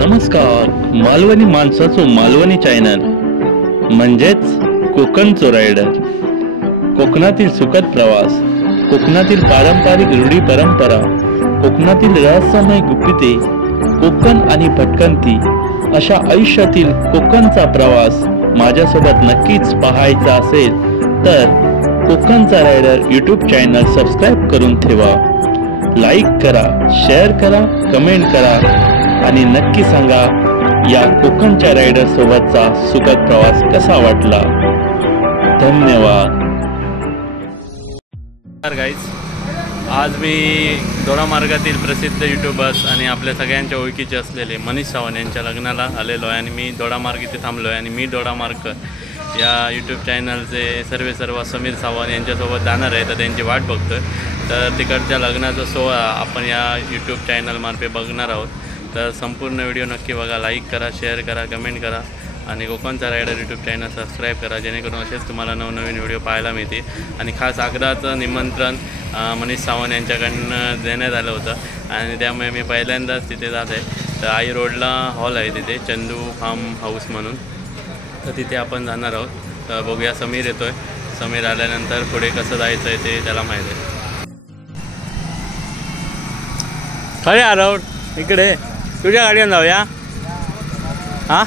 नमस्कार. मालवणी माणसाचो मालवणी चॅनल म्हणजेच कोकणचो रायडर. कोकणातील सुखद प्रवास, कोकणातील पारंपरिक रूढी परंपरा, कोकणातील रहस्यमय गुपिते, कोकण आणि भटकंती अशा आयुष्यातील कोकणचा प्रवास माझ्यासोबत नक्कीच पाहायचा असेल तर कोकणचा रायडर यूट्यूब चॅनल सबस्क्राईब करून ठेवा. लाईक करा, शेअर करा, कमेंट करा आणि नक्की सांगा या कोकणच्या रायडर सोबतचा सुखद प्रवास कसा वाटला. धन्यवाद. गाईज, आज मी दोडामार्गातील प्रसिद्ध यूट्यूबर्स आणि आपल्या सगळ्यांच्या ओळखीचे असलेले मनीष सावंत यांच्या लग्नाला आलेलो आहे आणि मी दोडामार्ग इथे थांबलो आहे. आणि मी दोडामार्ग या यूट्यूब चॅनलचे सर्व समीर सावंत यांच्यासोबत जाणार आहे, तर त्यांची वाट बघतो आहे. तर तिकडच्या लग्नाचा सोहळा आपण या यूट्यूब चॅनलमार्फत बघणार आहोत. तर संपूर्ण व्हिडिओ नक्की बघा, लाईक करा, शेअर करा, कमेंट करा आणि कोकणचा रायडर यूट्यूब चॅनल सबस्क्राईब करा, जेणेकरून असेच तुम्हाला नवनवीन व्हिडिओ पाहायला मिळतील. आणि खास आग्रहाचं निमंत्रण मनीष सावंत यांच्याकडनं देण्यात आलं होतं आणि त्यामुळे मी पहिल्यांदाच तिथे जात आहे. तर आई रोडला हॉल आहे तिथे, चंदू फार्म हाऊस म्हणून, तर तिथे आपण जाणार आहोत. तर बघूया, समीर येतो आहे. समीर आल्यानंतर पुढे कसं जायचं आहे ते त्याला माहीत आहे. खरे आलो इकडे, तुझ्या गाडीवर जाऊया. हां,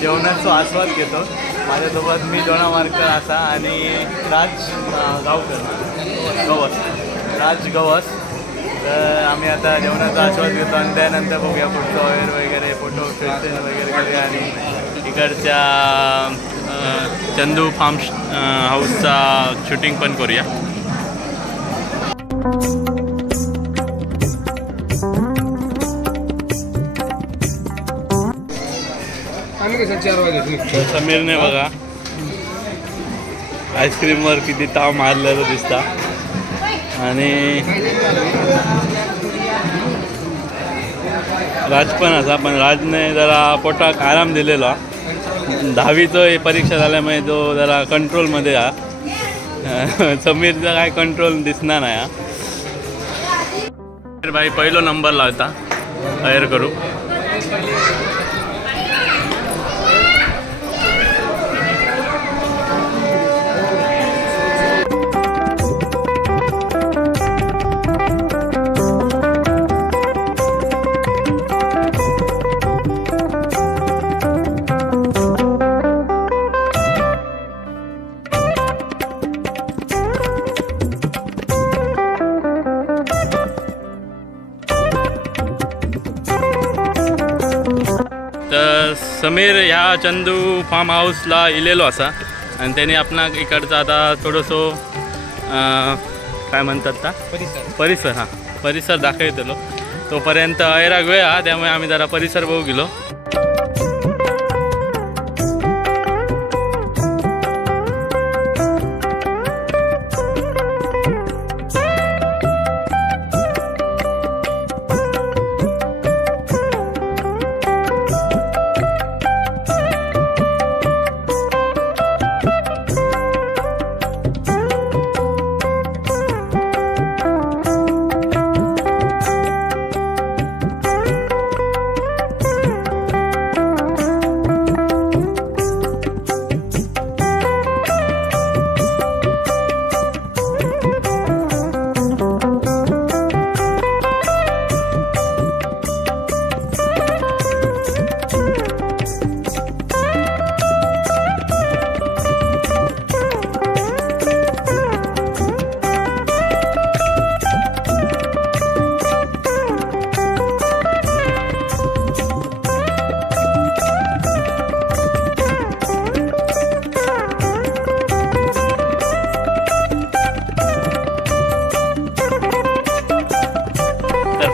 जेवणाचा आस्वाद घेतो. माझ्यासोबत मी दोना मार्कर असा आणि राज गवस. तर आम्ही आता जेवणाचा आस्वाद घेतो आणि त्यानंतर बघूया पुढचं वगैरे फोटो सेशन वगैरे करूया आणि इकडच्या चंदू फार्म हाऊसचा शूटिंग पण करूया. समीरने बघा आईस्क्रीमवर किती ताव मारलेलं दिसता आणि राज पण असा, पण राजने जरा पोटाक आराम दिलेला. 10वीचं परीक्षा झाल्यामुळे तो जरा कंट्रोलमध्ये हा. समीरचा काय कंट्रोल दिसणार नाही हा. भाई पहिलो नंबर लावता तयार करू. तर समीर ह्या चंदू फार्म हाऊसला इलेलो असा आणि त्याने आपणा इकडचा आता थोडंसं काय म्हणतात का परिसर दाखवतलो. तोपर्यंत ऐराग वेळ हा, त्यामुळे आम्ही जरा परिसर बघू गेलो.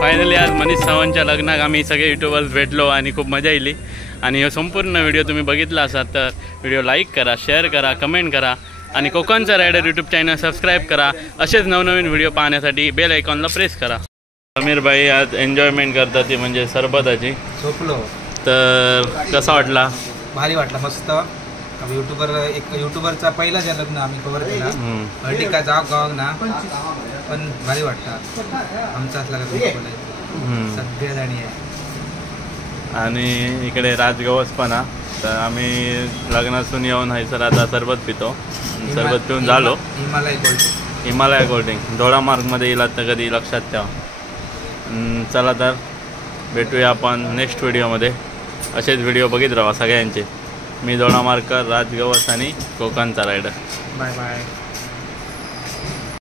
फायनली आज मनीष सावंतच्या लग्नाक आम्ही सगळे यूट्यूबर्स भेटलो आणि खूप मजा येईल. आणि हा संपूर्ण व्हिडिओ तुम्ही बघितला असाल तर व्हिडिओ लाईक करा, शेअर करा, कमेंट करा आणि कोकणचा रायडर यूट्यूब चॅनल सबस्क्राईब करा. असेच नवनवीन व्हिडिओ पाहण्यासाठी बेल आयकॉनला प्रेस करा. समीर भाई आज एन्जॉयमेंट करतात ती म्हणजे सरबताची. तर कसा वाटला? भारी वाटला, मस्त. एक युट्यूबरचा पहिला जे लग्न आम्ही कव्हर केला हळदी का जाग गाव ना, पण भारी वाटतं. आमचाच लग्न सगळे जणी आहे. आणि इकडे राजगवस पण हा. तर आम्ही लग्नातून येऊन हायसर आता सरबत पितो. सरबत पिऊन झालो. हिमालय कोल्ड्रिंक दोडामार्गमध्ये येईल तर कधी लक्षात ठेवा. चला तर भेटूया आपण नेक्स्ट व्हिडिओमध्ये. असेच व्हिडिओ बघित राहा सगळ्यांचे. मी दोडामार्कर, राजगवस आणि कोकणचा रायडर. Bye bye.